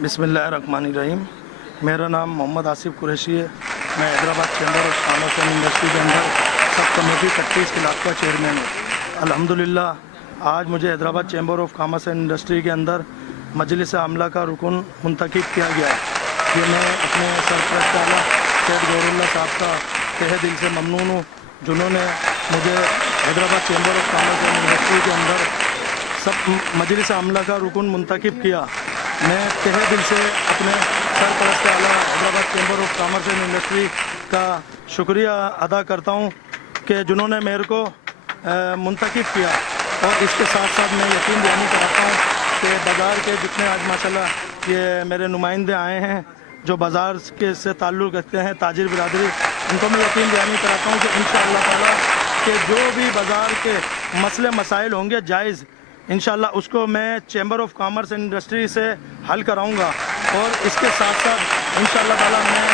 बिस्मिल्लाहिर्रहमानिर्रहीम। मेरा नाम मोहम्मद आसिफ कुरैशी है। मैं Hyderabad chamber of commerce and industry के अंदर सब कमेटी 31 क्लब का चेयरमैन हूँ। अल्हम्दुलिल्लाह आज मुझे Hyderabad chamber of commerce and industry के अंदर मजलिस आमला का रुकन मुंतखब किया गया है। ये मैं अपने सरपरस्त आला सैयद गौरुल्लाह साहब का तहे दिल से ममनून हूँ, जिन्होंने मुझे Hyderabad chamber of commerce and industry के अंदर सब मजलिस आमला का रुकन मुंतखब किया। मैं तहे दिल से अपने सरपरस्त आला Hyderabad chamber of commerce and industry का शुक्रिया अदा करता हूँ कि जिन्होंने मेरे को मुंतखब किया। और इसके साथ साथ मैं यकीन दहानी कराता हूँ कि बाज़ार के जितने आज माशाल्लाह ये मेरे नुमाइंदे आए हैं जो बाज़ार के से ताल्लुक़ रखते हैं, ताजिर बिरादरी, उनको मैं यकीन दहानी कराता हूँ कि इंशाअल्लाह ताला कि जो भी बाज़ार के मसले मसाइल होंगे जायज़, इंशाअल्लाह उसको मैं chamber of commerce and industry से हल कराऊंगा। और इसके साथ साथ इंशाअल्लाह ताला मैं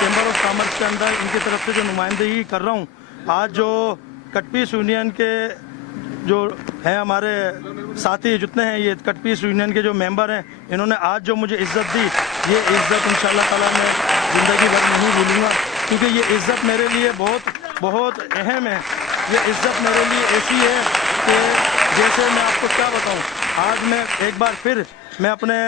चैम्बर ऑफ कॉमर्स के अंदर इनकी तरफ से जो नुमाइंदगी कर रहा हूँ, आज जो कटपीस यूनियन के जो हैं हमारे साथी जितने हैं, ये कटपीस यूनियन के जो मेंबर हैं, इन्होंने आज जो मुझे इज़्ज़त दी, ये इज़्ज़त इंशाअल्लाह ताला मैं ज़िंदगी भर नहीं भूलूँगा, क्योंकि ये इज़्ज़त मेरे लिए बहुत अहम है। ये इज़्ज़त मेरे लिए ऐसी है कि जैसे मैं आपको क्या बताऊं, आज मैं एक बार फिर मैं अपने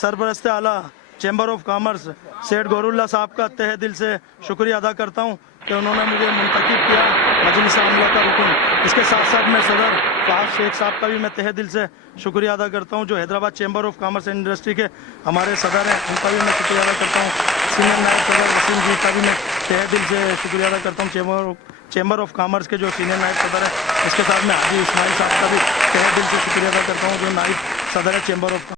सरपरस्त आला चैम्बर ऑफ कॉमर्स सैयद गौरुल्लाह साहब का तहे दिल से शुक्रिया अदा करता हूं कि उन्होंने मुझे मुंतखब किया मजलिस आमला का रुकन। इसके साथ साथ मैं सदर फहाद शेख साहब का भी मैं तहे दिल से शुक्रिया अदा करता हूं, जो Hyderabad chamber of commerce and industry के हमारे सदर हैं, उनका भी मैं शुक्रिया अदा करता हूँ। सीनियर नायब सदर वसीम जी का भी मैं तहे दिल से शुक्रिया अदा करता हूँ। चैम्बर ऑफ कॉमर्स के जो सीनियर नायब सदर है, इसके साथ मैं हाजी इस्माइल साहब का भी तहे दिल से शुक्रिया अदा करता हूँ, जो नायब सदर है चैम्बर ऑफ